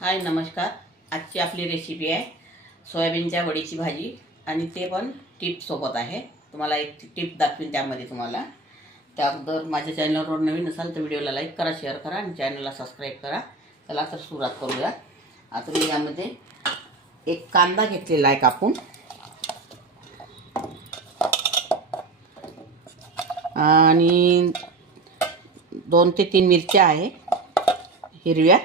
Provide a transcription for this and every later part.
हाय नमस्कार। आजची आपली रेसिपी आहे सोयाबीनच्या वडीची भाजी आणि ते पण टिपसोबत आहे। तुम्हाला एक टिप दाखवीन त्यामध्ये तुम्हाला। त्याबद्दल माझ्या चॅनलवर नवीन असाल तर व्हिडिओला लाईक करा, शेअर करा आणि चॅनलला सबस्क्राईब करा। चला तर सुरुवात करूया। आता मी यामध्ये एक कांदा घेतलेला आहे कापून आणि 2 ते 3 मिरच्या आहे हिरव्या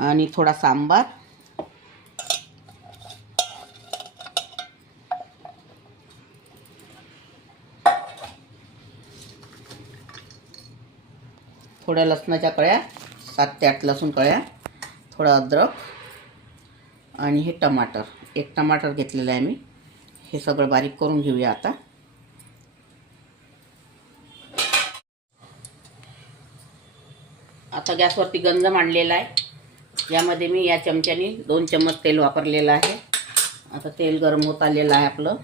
आणि थोडा सांबार, थोड्या लसणाच्या कळ्या, 7 ते 8 लसूण कळ्या, थोडा अद्रक आणि हे टमाटर, एक टमाटर घेतलेला आहे मी। हे सगळं बारीक करून घेऊया। आता गॅसवरती गंज मांडलेला आहे। यामध्ये मी या चमच्याने 2 चम्मच तेल वापरलेलं आहे। आता तेल गरम होत आलेलं आहे आपलं।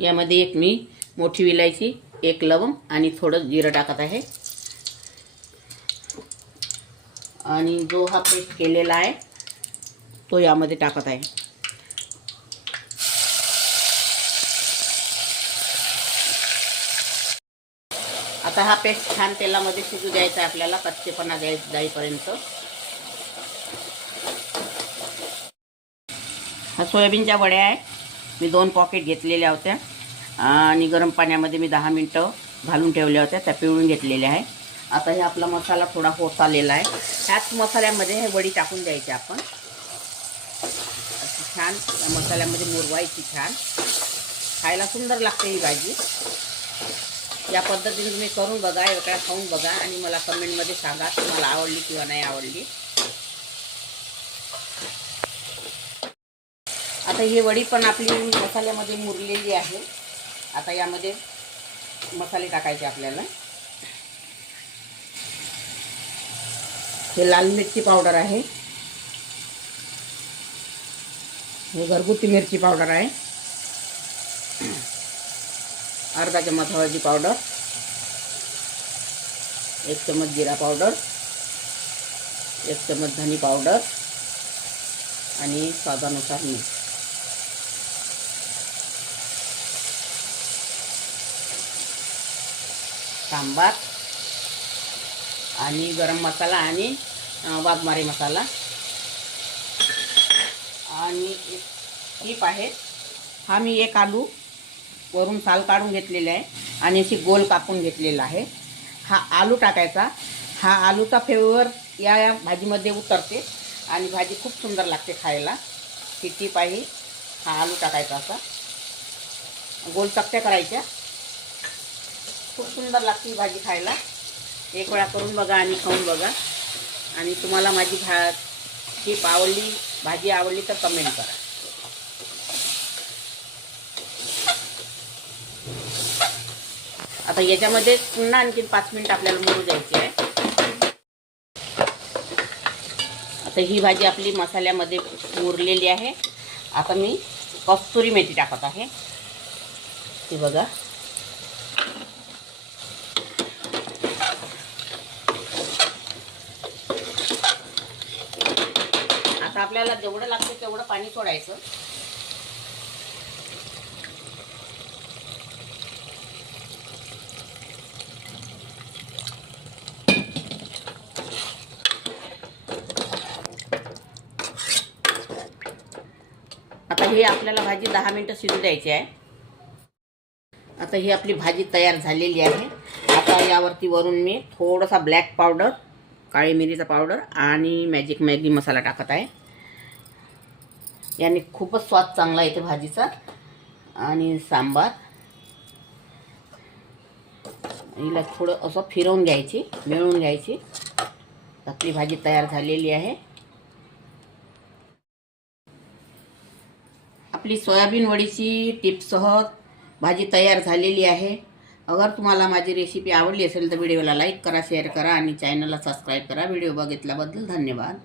यामध्ये एक मी मोठी विलायची, एक लवंग आणि थोडं जिरं टाकत आहे आणि जो हा पेस्ट केलेला आहे तो यामध्ये टाकत आहे। आता हा पेस्ट छान तेलामध्ये शिजू द्यायचा आहे आपल्याला, कच्चेपणा जाईपर्यंत। हा सोयाबीनच्या वड्या आहे। मी 2 पॉकेट घेतलेल्या होत्या आणि गरम पाण्यामध्ये मी 10 मिनिटं घालून ठेवल्या होत्या, त्या पिळून घेतलेल्या आहे। आता हे आपला मसाला थोडा होत आलेला आहे। ह्याच मसाल्यामध्ये हे वडी टाकून द्यायची आपण। छान मसाल्यामध्ये मुरवायची, छान खायला सुंदर लागते ही भाजी। या पद्धतीने तुम्ही करून बघा, एकदा खाऊन बघा आणि मला कमेंटमध्ये सांगा तुम्हाला आवडली किंवा नाही आवडली। आता ही वडी पण आपली मसाल्यामध्ये मुरलेली आहे। आता यामध्ये मसाले टाकायचे आपल्याला। हे लाल मिरची पावडर आहे, हे घरगुती मिरची पावडर आहे, अर्धा चम्मच हळदी पावडर, 1 चम्मच जिरा पावडर, 1 चम्मच धनी पावडर आणि स्वादानुसार मीठ। सांबार आणि गरम मसाला आणि वाघमारी मसाला आणि एक टीप आहे। हा मी एक आलू वरून साल काढून घेतलेला आहे आणि अशी गोल कापून घेतलेला आहे। हा आलू टाकायचा। हा आलूचा फ्लेवर या भाजीमध्ये उतरते आणि भाजी खूप सुंदर लागते खायला। ही टीप आहे। हा आलू टाकायचा, असा गोल चकत्या करायच्या, खूप सुंदर लागते ही भाजी खायला। एक वेळा करून बघा आणि खाऊन बघा आणि तुम्हाला माझी टीप आवडली, भाजी आवडली तर कमेंट करा। आता याच्यामध्ये पुन्हा आणखी 5 मिनिट आपल्याला मुरू द्यायची आहे। आता ही भाजी आपली मसाल्यामध्ये मुरलेली आहे। आता मी कस्तुरी मेथी टाकत आहे, ती बघा। आता आपल्याला जेवढं लागतं तेवढं पाणी सोडायचं। आता ही आपल्याला भाजी 10 मिनिटं शिजू द्यायची आहे। आता ही आपली भाजी तयार झालेली आहे। आता यावरती वरून मी थोडासा ब्लॅक पावडर, काळी मिरीचा पावडर आणि मॅगी मसाला टाकत आहे। याने खूपच स्वाद चांगला येते भाजीचा। आणि सांबार, हिला थोडं असं फिरवून घ्यायची, मिळवून घ्यायची। आपली भाजी तयार झालेली आहे। आपली सोयाबीन वडीची टिपसह भाजी तयार झालेली आहे। अगर तुम्हाला माझी रेसिपी आवडली असेल तर व्हिडिओला लाईक करा, शेअर करा आणि चॅनलला सबस्क्राईब करा। व्हिडिओ बघितल्याबद्दल धन्यवाद।